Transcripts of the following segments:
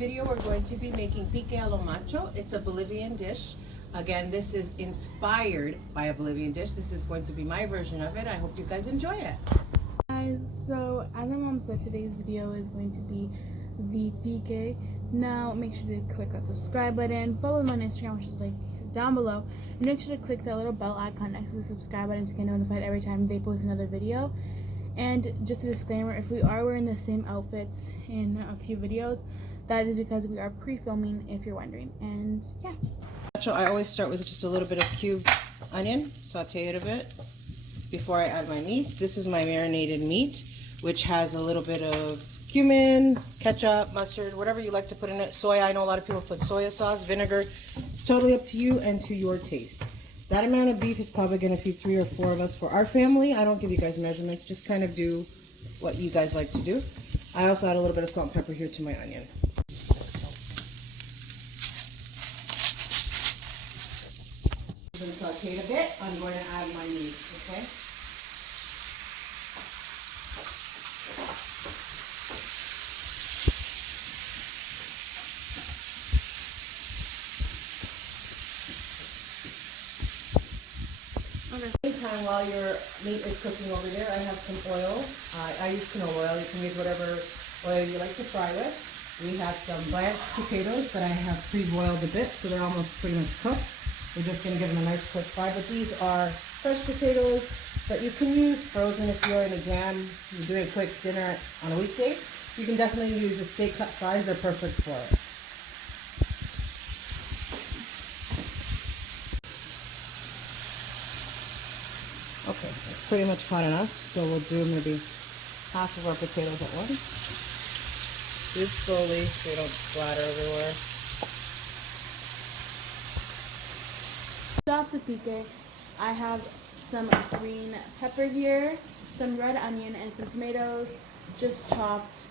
video, we're going to be making pique a lo macho. It's a Bolivian dish. Again, this is inspired by a Bolivian dish. This is going to be my version of it. I hope you guys enjoy it. Guys, so as my mom said, today's video is going to be the pique. Now, make sure to click that subscribe button, follow them on Instagram, which is linked down below, and make sure to click that little bell icon next to the subscribe button to get notified every time they post another video. And just a disclaimer, if we are wearing the same outfits in a few videos, that is because we are pre-filming, if you're wondering. And yeah. I always start with just a little bit of cubed onion, saute it a bit before I add my meat. This is my marinated meat, which has a little bit of cumin, ketchup, mustard, whatever you like to put in it. Soya, I know a lot of people put soya sauce, vinegar. It's totally up to you and to your taste. That amount of beef is probably going to feed 3 or 4 of us. For our family, I don't give you guys measurements, just kind of do what you guys like to do. I also add a little bit of salt and pepper here to my onion. Been sauteed a bit, I'm going to add my meat, okay? Meantime, while your meat is cooking over there, I have some oil. I use canola oil. You can use whatever oil you like to fry with. We have some blanched potatoes that I have pre-boiled a bit, so they're almost pretty much cooked. We're just going to give them a nice quick fry, but these are fresh potatoes, but you can use frozen if you're in a jam, you're doing a quick dinner on a weekday. You can definitely use the steak cut fries, they're perfect for it. Okay, it's pretty much hot enough, so we'll do maybe half of our potatoes at once. Do it slowly so they don't splatter everywhere. Off the pique, I have some green pepper here, some red onion, and some tomatoes, just chopped,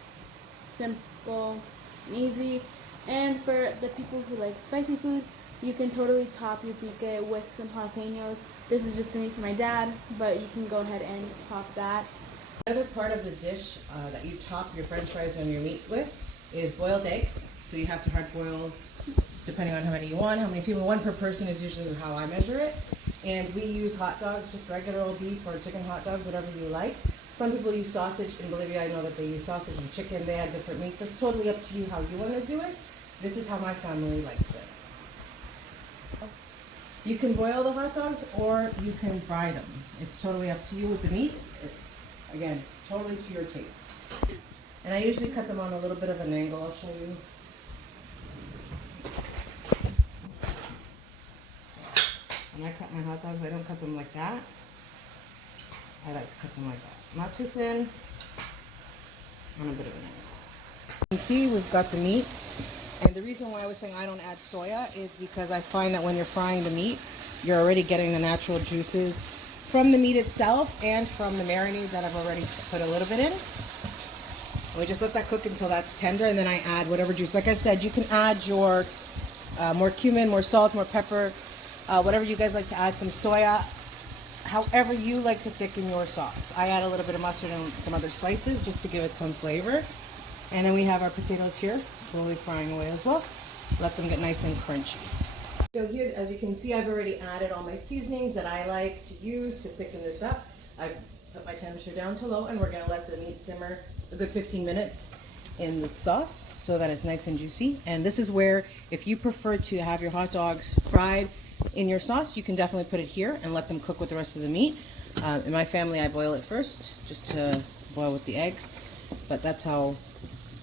simple and easy. And for the people who like spicy food, you can totally top your pique with some jalapenos. This is just going to be for my dad, but you can go ahead and top that. Another part of the dish that you top your french fries and your meat with is boiled eggs. So you have to hard boil depending on how many you want, how many people. 1 per person is usually how I measure it. And we use hot dogs, just regular old beef or chicken hot dogs, whatever you like. Some people use sausage. In Bolivia, I know that they use sausage and chicken. They add different meats. It's totally up to you how you want to do it. This is how my family likes it. You can boil the hot dogs or you can fry them. It's totally up to you with the meat. Again, totally to your taste. And I usually cut them on a little bit of an angle. I'll show you. When I cut my hot dogs, I don't cut them like that. I like to cut them like that. Not too thin, on a bit of an angle. You can see we've got the meat. And the reason why I was saying I don't add soya is because I find that when you're frying the meat, you're already getting the natural juices from the meat itself and from the marinade that I've already put a little bit in. We just let that cook until that's tender, and then I add whatever juice. Like I said, you can add your more cumin, more salt, more pepper, whatever you guys like to add, some soya, however you like to thicken your sauce. I add a little bit of mustard and some other spices just to give it some flavor. And then we have our potatoes here, slowly frying away as well. Let them get nice and crunchy. So here, as you can see, I've already added all my seasonings that I like to use to thicken this up. I've put my temperature down to low, and we're going to let the meat simmer a good 15 minutes in the sauce so that it's nice and juicy. And this is where, if you prefer to have your hot dogs fried in your sauce, you can definitely put it here and let them cook with the rest of the meat. In my family, I boil it first, just to boil with the eggs. But that's how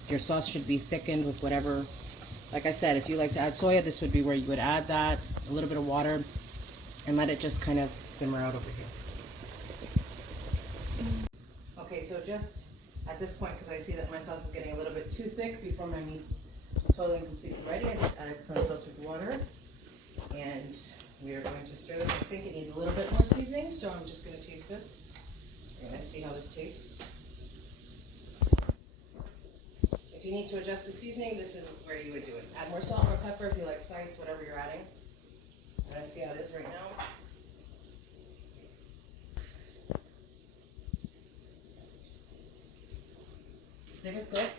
your sauce should be thickened with whatever. Like I said, if you like to add soya, this would be where you would add that, a little bit of water, and let it just kind of simmer out over here. Okay, so just at this point, because I see that my sauce is getting a little bit too thick before my meat's totally and completely ready, I just added some filtered water, and we are going to stir this. I think it needs a little bit more seasoning, so I'm just going to taste this. We're going to see how this tastes. If you need to adjust the seasoning, this is where you would do it. Add more salt, more pepper if you like spice, whatever you're adding. I'm going to see how it is right now. Flavor's good.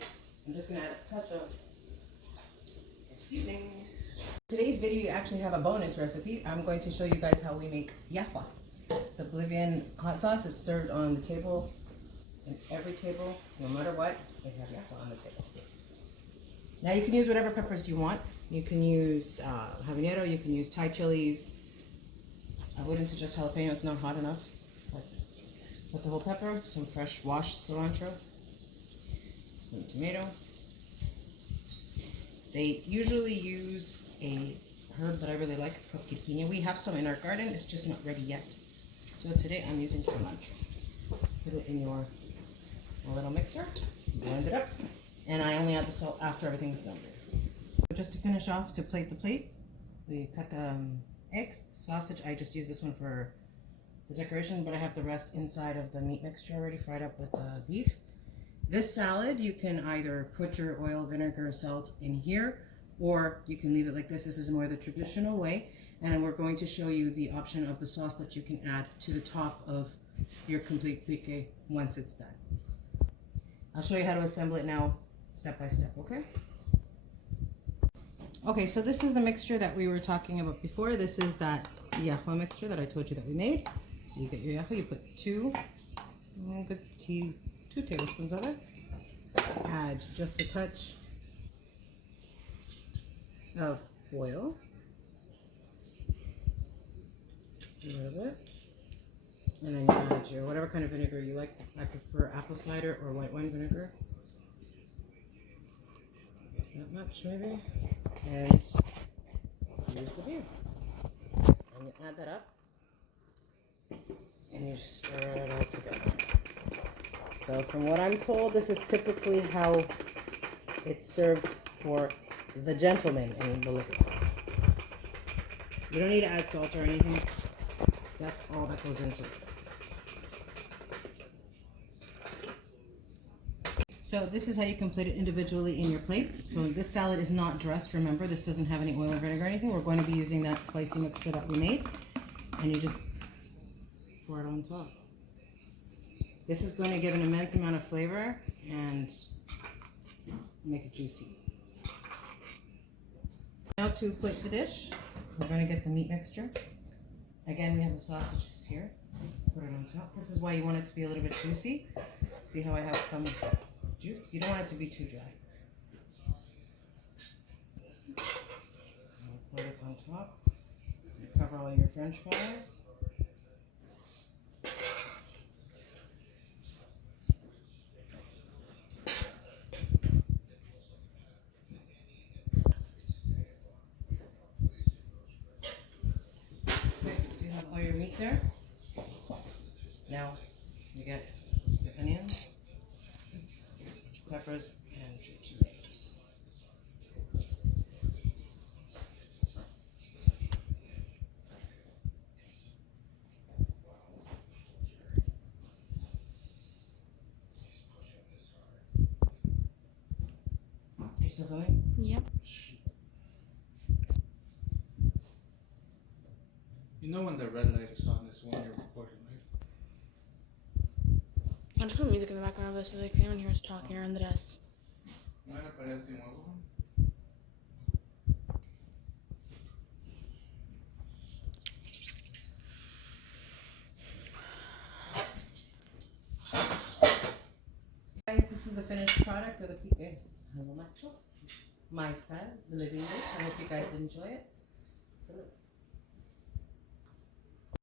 I'm just going to add a touch of seasoning. Today's video, you actually have a bonus recipe. I'm going to show you guys how we make yahua. It's a Bolivian hot sauce. It's served on the table, in every table, no matter what, they have yahua on the table. Now you can use whatever peppers you want. You can use habanero, you can use Thai chilies. I wouldn't suggest jalapeno, it's not hot enough. But put the whole pepper, some fresh washed cilantro, some tomato. They usually use a herb that I really like. It's called Pique. We have some in our garden. It's just not ready yet. So today I'm using cilantro. Put it in your little mixer. Blend it up. And I only add the salt after everything's blended. Just to finish off, to plate the plate, we cut the eggs, the sausage. I just use this one for the decoration, but I have the rest inside of the meat mixture already fried up with beef. This salad, you can either put your oil, vinegar, salt in here, or you can leave it like this. This is more the traditional way, and we're going to show you the option of the sauce that you can add to the top of your complete pique once it's done. I'll show you how to assemble it now, step by step, okay? Okay, so this is the mixture that we were talking about before. This is that yahua mixture that I told you that we made. So you get your yahua, you put two tablespoons of it. Add just a touch of oil, a little bit, and then you add your whatever kind of vinegar you like. I prefer apple cider or white wine vinegar. Not much, maybe. And use the beer. And you add that up, and you stir it all together. So from what I'm told, this is typically how it's served for the gentleman in Bolivia. You don't need to add salt or anything. That's all that goes into this. So this is how you can plate it individually in your plate. So this salad is not dressed, remember. This doesn't have any oil or vinegar or anything. We're going to be using that spicy mixture that we made. And you just pour it on top. This is going to give an immense amount of flavor and make it juicy. Now to plate the dish, we're going to get the meat mixture. Again, we have the sausages here. Put it on top. This is why you want it to be a little bit juicy. See how I have some juice? You don't want it to be too dry. Pour this on top. Cover all your French fries. All your meat there. Now you get your onions, your peppers, and your tomatoes. Are you still filming? Yep. You know when the red light is on is when you're recording, right? I just put music in the background of this so they can't even hear us talking around the desk. Bueno, parece un huevo. Guys, this is the finished product of the pique. Macho. My style, the living dish. I hope you guys enjoy it. Salute.